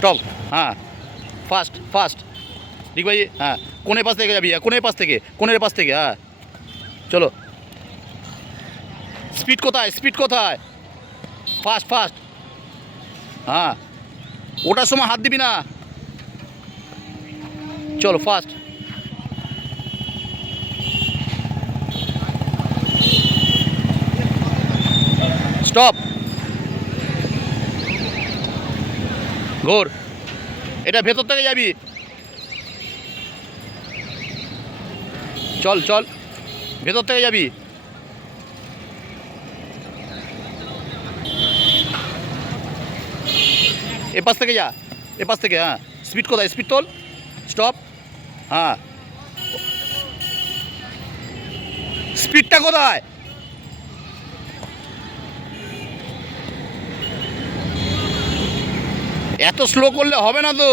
Stop. হ্যাঁ, fast fast. ঠিক ভাই, হ্যাঁ, কোণের পাশ থেকে যাবি, কোণের পাশ থেকে, কোণের পাশ থেকে, হ্যাঁ চলো। স্পিড কোথায়, স্পিড কোথায়? Fast fast. হ্যাঁ, ওটার সময় হাত দিবি না। চলো ফাস্ট। স্টপ। ঘোর, এটা ভেতর থেকে যাবি। চল চল, ভেতর থেকে যাবি। এ পাশ থেকে যা, এ পাশ থেকে, হ্যাঁ। স্পিড কোথায়, স্পিড তোল। স্টপ। হ্যাঁ, স্পিডটা কোথায়? এত স্লো করলে হবে না তো।